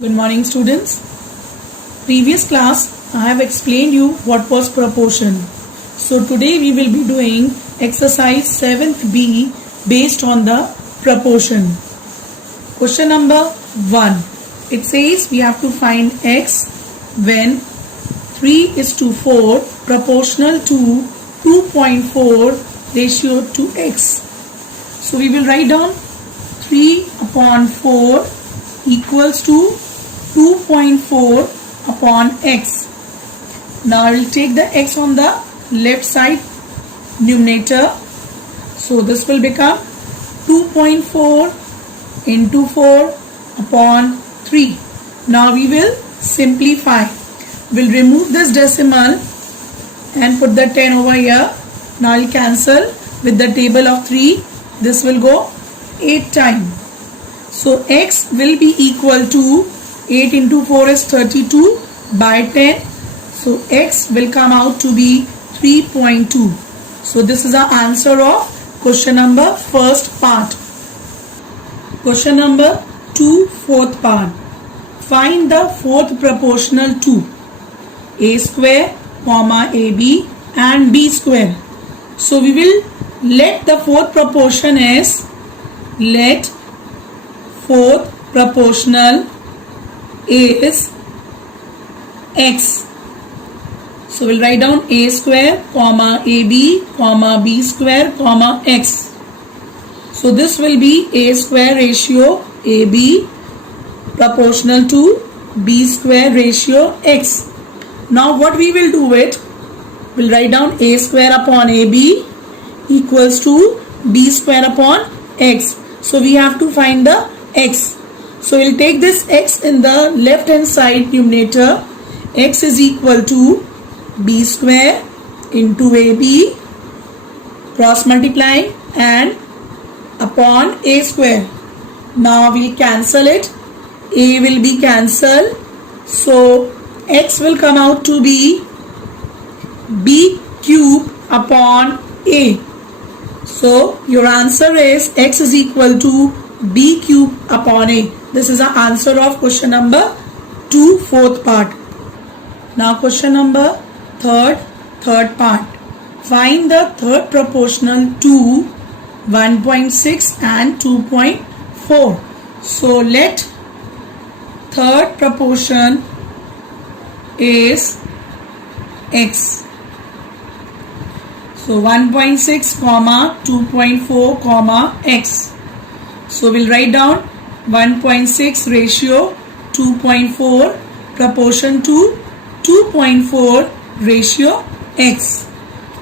Good morning students. Previous class I have explained you what was proportion. So today we will be doing exercise 7th B based on the proportion. Question number 1. It says we have to find x when 3:4 proportional to 2.4 ratio to x. So we will write down 3/4 equals to 2.4 upon x. Now I will take the x on the left side numerator. So this will become 2.4 into 4 upon 3. Now we will simplify. We'll remove this decimal and put the 10 over here. Now I'll cancel with the table of 3. This will go 8 times. So x will be equal to 8 into 4 is 32 by 10. So x will come out to be 3.2. So this is our answer of question number first part. Question number 2, fourth part. Find the fourth proportional to a square, comma ab and b square. So we will let the fourth proportion is let fourth proportional is x. So we'll write down a square, comma ab, comma b square, comma x. So this will be a square ratio ab proportional to b square ratio x. Now what we will do it, we'll write down a square upon ab equals to b square upon x. So we have to find the x. So we'll take this x in the left hand side numerator. X is equal to b square into ab cross multiplying and upon a square. Now we'll cancel it. A will be cancelled. So x will come out to be b cube upon a. So your answer is x is equal to b cube upon a. This is our answer of question number 2, fourth part. Now question number third part. Find the third proportional to 1.6 and 2.4. So let third proportion is x. So 1.6 comma 2.4 comma x. So we'll write down 1.6 ratio 2.4 proportion to 2.4 ratio x.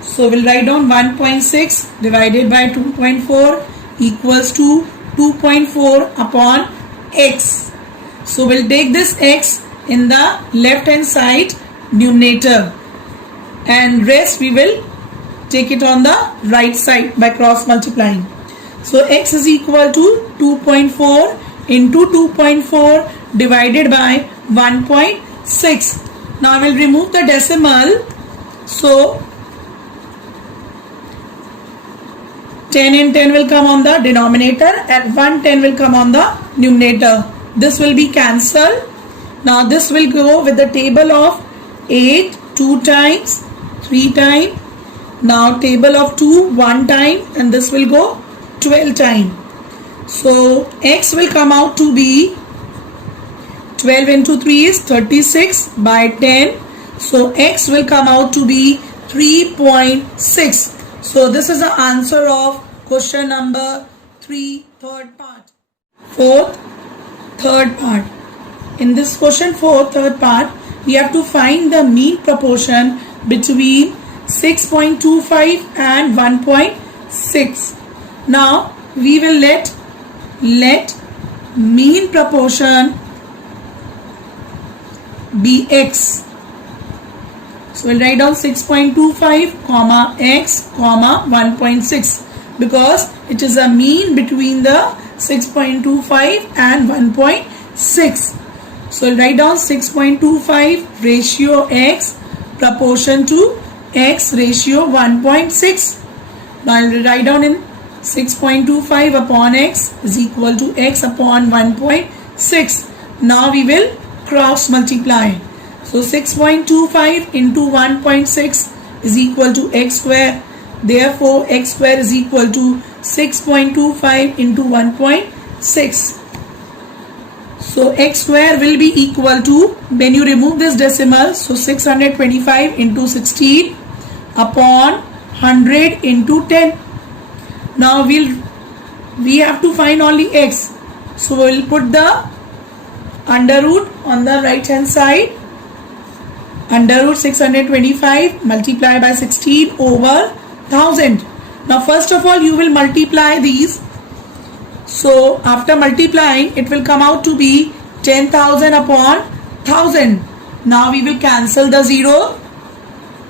So we'll write down 1.6 divided by 2.4 equals to 2.4 upon x. So we'll take this x in the left hand side numerator and rest we will take it on the right side by cross multiplying. So x is equal to 2.4 into 2.4 divided by 1.6. Now I will remove the decimal. So 10 and 10 will come on the denominator and 110 will come on the numerator. This will be cancelled. Now this will go with the table of 8 2 times, 3 times. Now table of 2 1 time and this will go 12 times. So x will come out to be 12 into 3 is 36 by 10. So x will come out to be 3.6. So this is the answer of question number 3, third part. Fourth, third part. In this question 4, third part, we have to find the mean proportion between 6.25 and 1.6. Now we will let mean proportion be x. So we'll write down 6.25 comma x comma 1.6 because it is a mean between the 6.25 and 1.6. So we'll write down 6.25 ratio x proportion to x ratio 1.6. Now I'll write down in 6.25 upon x is equal to x upon 1.6. Now we will cross multiply. So 6.25 into 1.6 is equal to x square. Therefore, x square is equal to 6.25 into 1.6. So x square will be equal to, when you remove this decimal, so 625 into 16 upon 100 into 10. Now we have to find only x. So we will put the under root on the right hand side. Under root 625 multiply by 16 over 1000. Now first of all you will multiply these. So after multiplying it will come out to be 10,000 upon 1000. Now we will cancel the 0.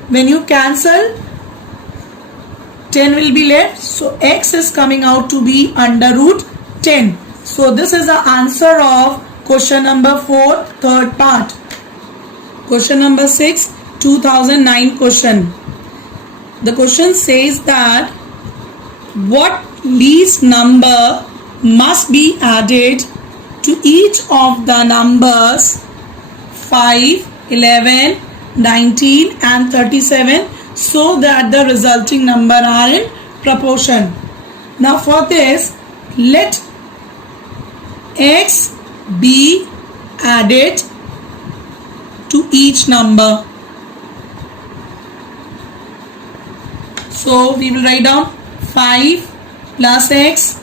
When you cancel, 10 will be left. So x is coming out to be under root 10. So this is the answer of question number 4, third part. Question number 6, 2009 question. The question says that what least number must be added to each of the numbers 5, 11, 19 and 37 so that the resulting number are in proportion. Now for this, let x be added to each number. So we will write down 5 plus x,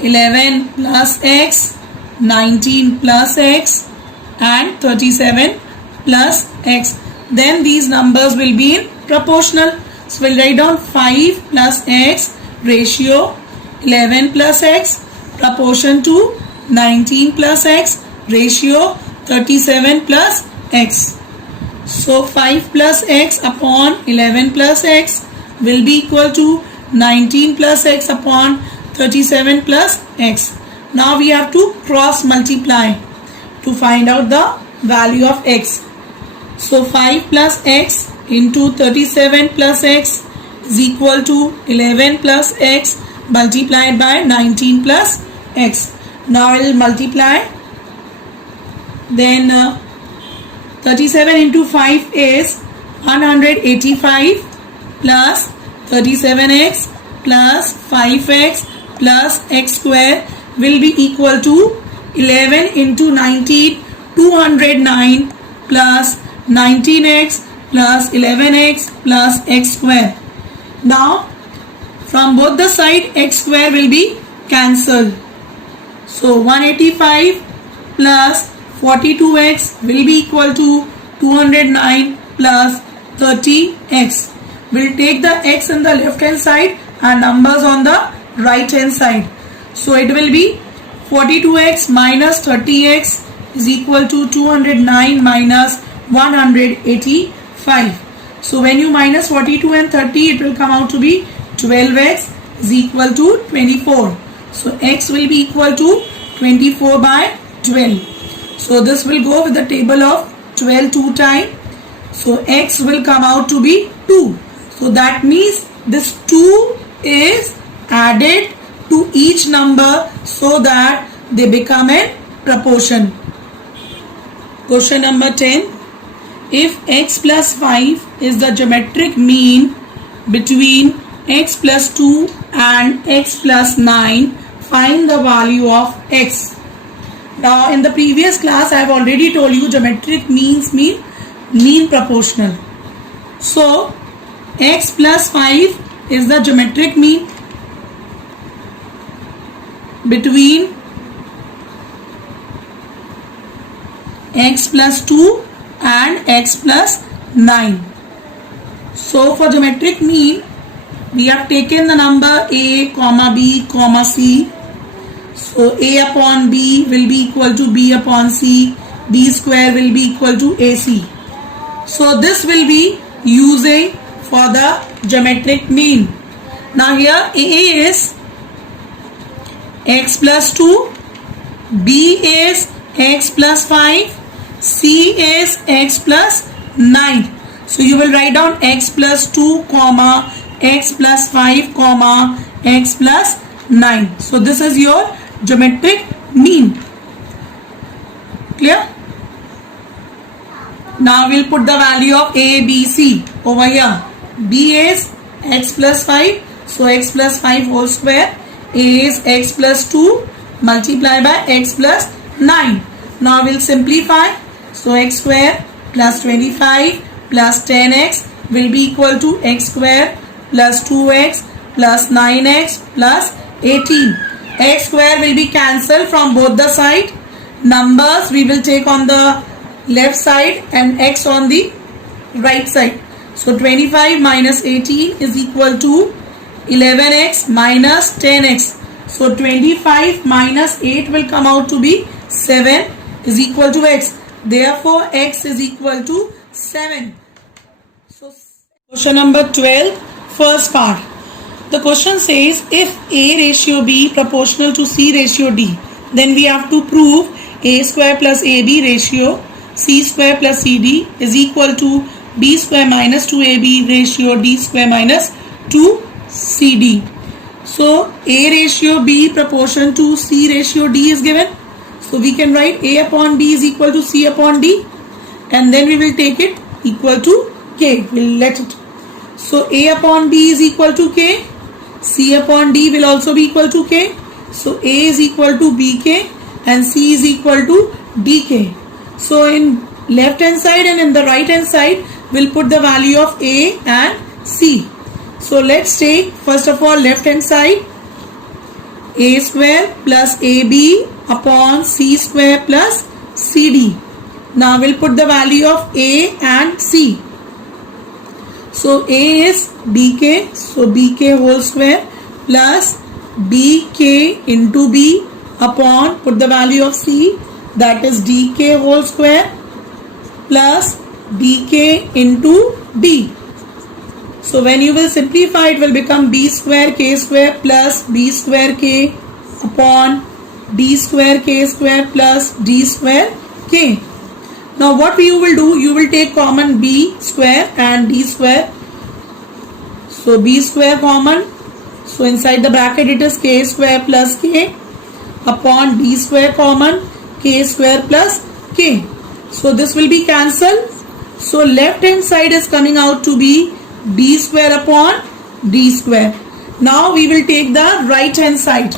11 plus x, 19 plus x and 37 plus x. Then these numbers will be in proportional. So we'll write down 5 plus x ratio 11 plus x proportion to 19 plus x ratio 37 plus x. So 5 plus x upon 11 plus x will be equal to 19 plus x upon 37 plus x. Now we have to cross multiply to find out the value of x. So 5 plus x into 37 plus x is equal to 11 plus x multiplied by 19 plus x. Now I will multiply. Then 37 into 5 is 185 plus 37x plus 5x plus x square will be equal to 11 into 19, 209 plus 19x plus 11x plus x square. Now from both the side x square will be cancelled. So 185 plus 42x will be equal to 209 plus 30x. We'll take the x on the left hand side and numbers on the right hand side. So it will be 42x minus 30x is equal to 209 minus 185. So when you minus 42 and 30, it will come out to be 12x is equal to 24. So x will be equal to 24 by 12. So this will go with the table of 12 2 times. So x will come out to be 2. So that means this 2 is added to each number so that they become a proportion. Question number 10. If x plus 5 is the geometric mean between x plus 2 and x plus 9, find the value of x. Now in the previous class I have already told you geometric means mean mean proportional. So x plus 5 is the geometric mean between x plus 2 and x plus 9. So for geometric mean we have taken the number a comma b comma c. So a upon b will be equal to b upon c, b square will be equal to ac. So this will be using for the geometric mean. Now here a is x plus 2, b is x plus 5, c is x plus 9. So you will write down x plus 2 comma x plus 5 comma x plus 9. So this is your geometric mean. Clear? Now we'll put the value of A, B, C over here. B is x plus 5. So x plus 5 whole square. A is x plus 2 multiplied by x plus 9. Now we'll simplify. So x square plus 25 plus 10x will be equal to x square plus 2x plus 9x plus 18. X square will be cancelled from both the side. Numbers we will take on the left side and x on the right side. So 25 minus 18 is equal to 11x minus 10x. So 25 minus 8 will come out to be 7 is equal to x. Therefore x is equal to 7. So question number 12, first part. The question says if A ratio B proportional to C ratio D, then we have to prove A square plus AB ratio C square plus CD is equal to B square minus 2AB ratio D square minus 2CD. So A ratio B proportion to C ratio D is given. So we can write A upon B is equal to C upon D, and then we will take it equal to K. We'll let it. So A upon B is equal to K. C upon D will also be equal to K. So A is equal to BK and C is equal to DK. So in left hand side and in the right hand side we'll put the value of A and C. So let's take first of all left hand side. A square plus AB upon C square plus CD. Now we'll put the value of A and C. So A is BK, so BK whole square plus BK into B upon, put the value of C, that is DK whole square plus DK into D. So when you will simplify, it will become B square K square plus B square K upon D square K square plus D square K. Now what you will do, you will take common B square and D square. So B square common. So inside the bracket it is K square plus K upon D square common, K square plus K. So this will be cancelled. So left hand side is coming out to be B square upon D square. Now we will take the right hand side.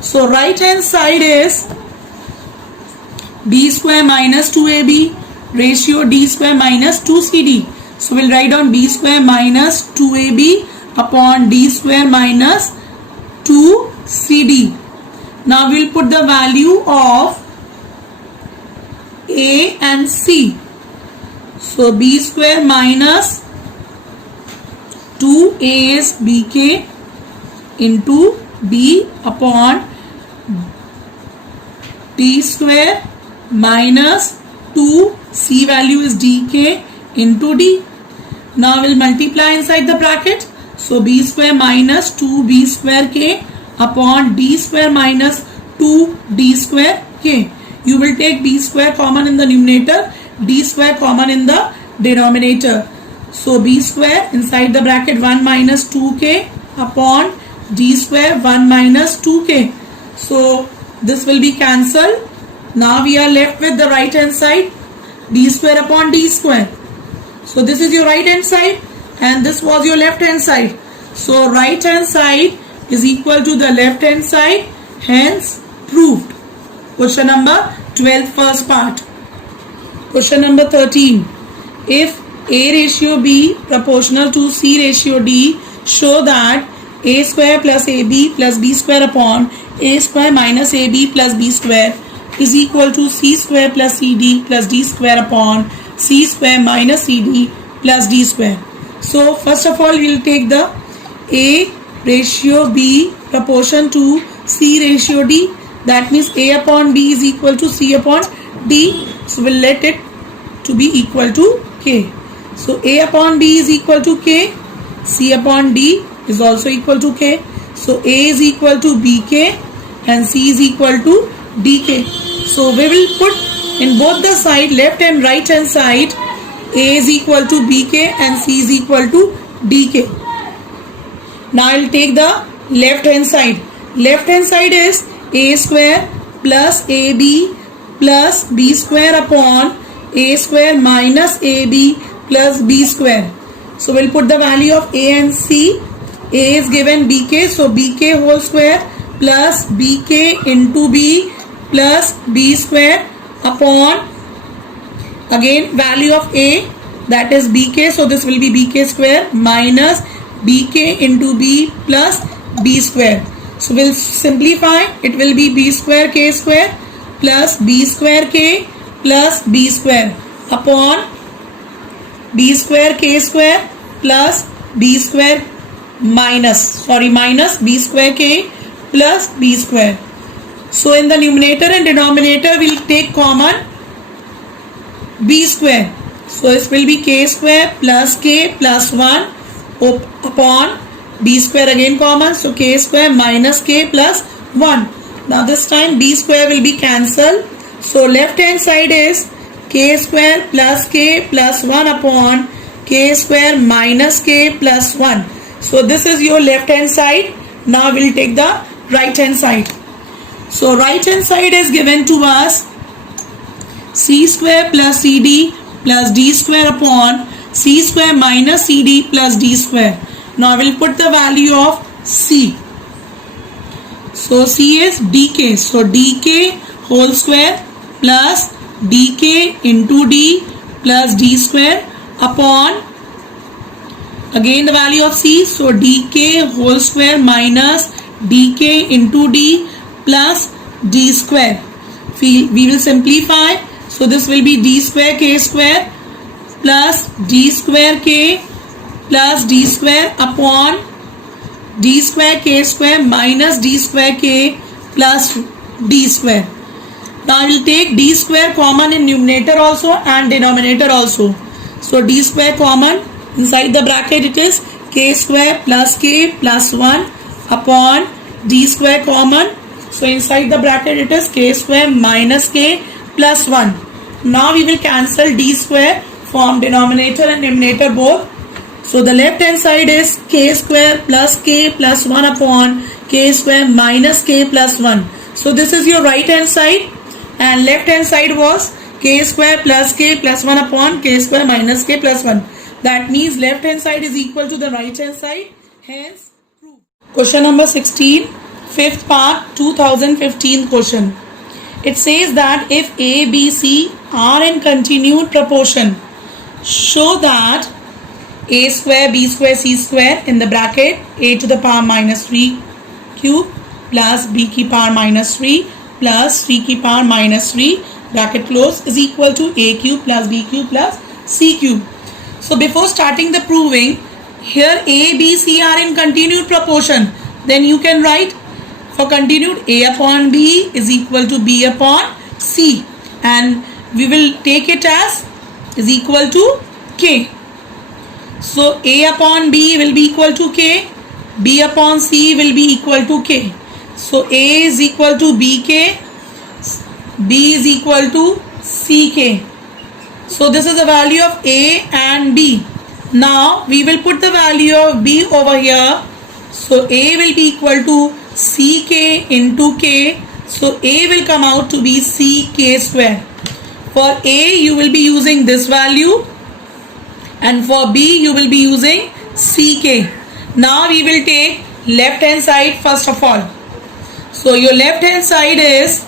So right hand side is B square minus 2AB ratio D square minus 2CD. So we'll write down B square minus 2AB upon D square minus 2CD. Now we'll put the value of A and C. So B square minus 2A is BK into B upon D square minus 2C value is DK into D. Now we'll multiply inside the bracket. So B square minus 2B square K upon D square minus 2D square K. You will take B square common in the numerator, D square common in the denominator. So B square inside the bracket 1 minus 2K upon D square 1 minus 2K. So this will be cancelled. Now we are left with the right hand side, D square upon D square. So this is your right hand side and this was your left hand side. So right hand side is equal to the left hand side, hence proved. Question number 12, first part. Question number 13. If A ratio B proportional to C ratio D, show that A square plus AB plus B square upon A square minus AB plus B square is equal to C square plus CD plus D square upon C square minus CD plus D square. So first of all we will take the A ratio B proportion to C ratio D. That means A upon B is equal to C upon D. So we'll let it to be equal to K. So A upon B is equal to K. C upon D is also equal to K. So A is equal to BK and C is equal to DK. So we will put in both the side, left and right hand side, A is equal to BK and C is equal to DK. Now I will take the left hand side. Left hand side is A square plus AB plus b square upon a square minus ab plus b square. So we'll put the value of a and c. A is given bk, so bk whole square plus bk into b plus b square upon again value of a, that is bk, so this will be bk square minus bk into b plus b square. So we'll simplify, it will be b square k square plus b square k plus b square upon b square k square plus b square minus b square k plus b square. So in the numerator and denominator we'll take common b square. So this will be k square plus k plus 1 upon b square again common. So k square minus k plus 1. Now this time b square will be cancelled. So left hand side is k square plus k plus 1 upon k square minus k plus 1. So this is your left hand side. Now we'll take the right hand side. So right hand side is given to us c square plus cd plus d square upon c square minus cd plus d square. Now we'll put the value of c. So c is dk. So dk whole square plus dk into d plus d square upon again the value of c. So dk whole square minus dk into d plus d square. We will simplify. So this will be d square k square plus d square k plus d square upon d square k square minus d square k plus d square. Now I will take d square common in numerator also and denominator also. So d square common, inside the bracket it is k square plus k plus 1 upon d square common. So inside the bracket it is k square minus k plus 1. Now we will cancel d square from denominator and numerator both. So the left hand side is k square plus k plus 1 upon k square minus k plus 1. So this is your right hand side, and left hand side was k square plus k plus 1 upon k square minus k plus 1. That means left hand side is equal to the right hand side. Hence, prove. Question number 16, 5th part, 2015 question. It says that if A, B, C are in continued proportion, show that a square, b square, c square in the bracket a to the power minus 3 cube plus b की power minus 3 plus c की power minus 3 bracket close is equal to a cube plus b cube plus c cube. So before starting the proving, here a, b, c are in continued proportion. Then you can write for continued a upon b is equal to b upon c, and we will take it as is equal to k. So a upon b will be equal to k, b upon c will be equal to k. So a is equal to bk, b is equal to ck. So this is the value of a and b. Now we will put the value of b over here. So a will be equal to ck into k. So a will come out to be ck square. For a you will be using this value, and for b you will be using ck. Now we will take left hand side first of all. So your left hand side is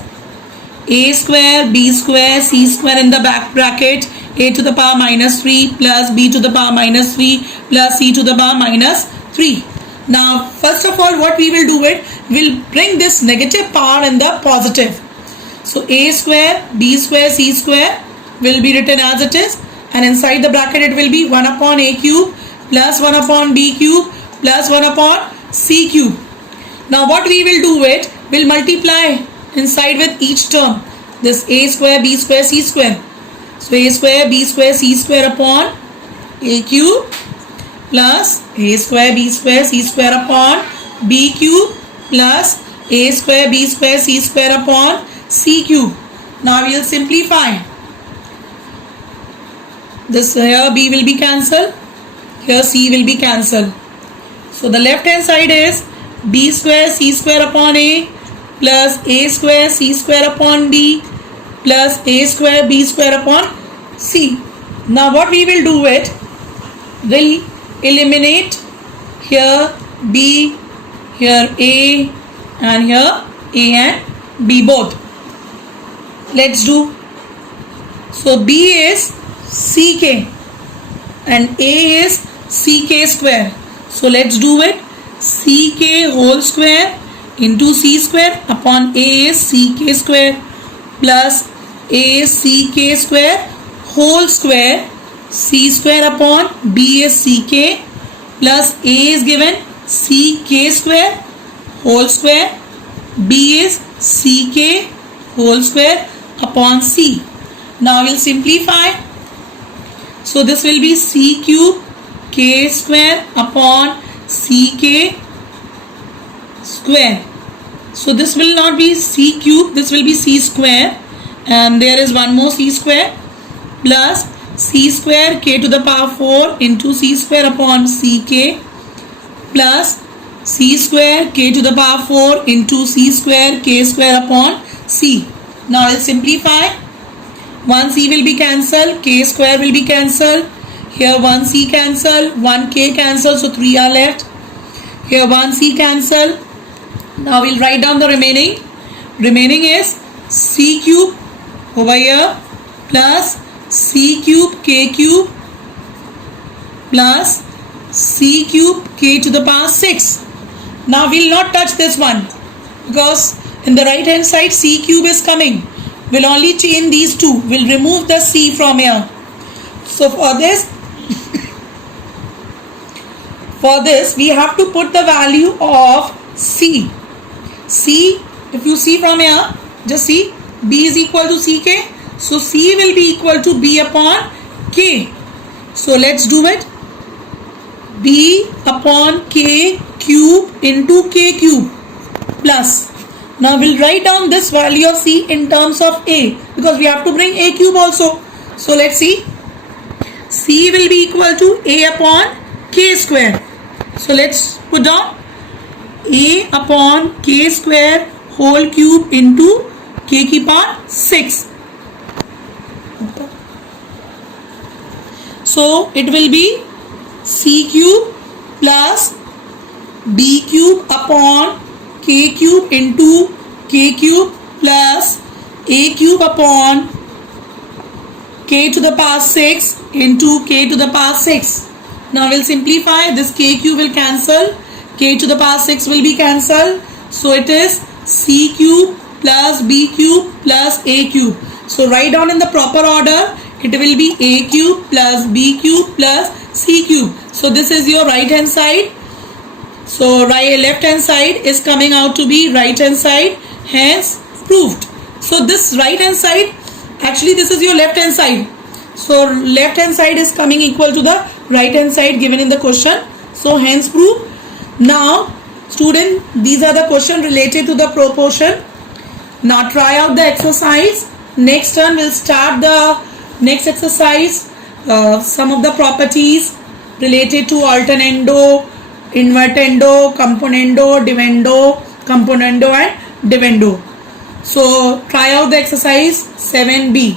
a square, b square, c square in the back bracket a to the power minus 3 plus b to the power minus 3 plus c to the power minus 3. Now first of all what we will do it, we'll bring this negative power in the positive. So a square, b square, c square will be written as it is, and inside the bracket it will be 1 upon a cube plus 1 upon b cube plus 1 upon c cube. Now what we will do it, we'll multiply inside with each term, this a square, b square, c square. So a square, b square, c square upon a cube plus a square, b square, c square upon b cube plus a square, b square, c square upon c cube. Now we will simplify. This here b will be cancelled, here c will be cancelled. So the left hand side is b square, c square upon a plus a square, c square upon b plus a square b square upon c. Now what we will do it, we'll eliminate here b, here a, and here a and b both. Let's do. So b is ck and a is ck square. So let's do it. Ck whole square into c square upon a is ck square plus a is ck square whole square, c square upon b is ck plus a is given ck square whole square, b is ck whole square upon c. Now we'll simplify. So this will be c cube k square upon ck square. So this will not be c cube, this will be c square, and there is one more c square plus c square k to the power 4 into c square upon ck plus c square k to the power 4 into c square k square upon c. Now I will simplify. One c will be cancelled, k square will be cancelled. Here one c cancel, one k cancel, so 3 are left. Here one c cancel. Now we'll write down the remaining. Remaining is c cube over here plus c cube k cube plus c cube k to the power 6. Now we'll not touch this one because in the right hand side c cube is coming. We'll only change these two. We'll remove the c from here. So for this we have to put the value of c. C, if you see from here, just see, b is equal to ck. So c will be equal to b upon k. So let's do it. b upon k cube into k cube plus. Now we'll write down this value of c in terms of a because we have to bring a cube also. So let's see. C will be equal to a upon k square. So let's put down a upon k square whole cube into k की power 6. So it will be c cube plus b cube upon k cube into k cube plus a cube upon k to the power 6 into k to the power 6. Now we'll simplify. This k cube will cancel. K to the power 6 will be cancelled. So it is c cube plus b cube plus a cube. So write down in the proper order. It will be a cube plus b cube plus c cube. So this is your right hand side. So left hand side is coming out to be right hand side. Hence proved. So this right hand side, actually this is your left hand side. So left hand side is coming equal to the right hand side given in the question. So hence proved. Now student, these are the questions related to the proportion. Now try out the exercise. Next turn we'll start the next exercise. Some of the properties related to alternando, invertendo, componendo, divendo, componendo and divendo. So try out the exercise 7b.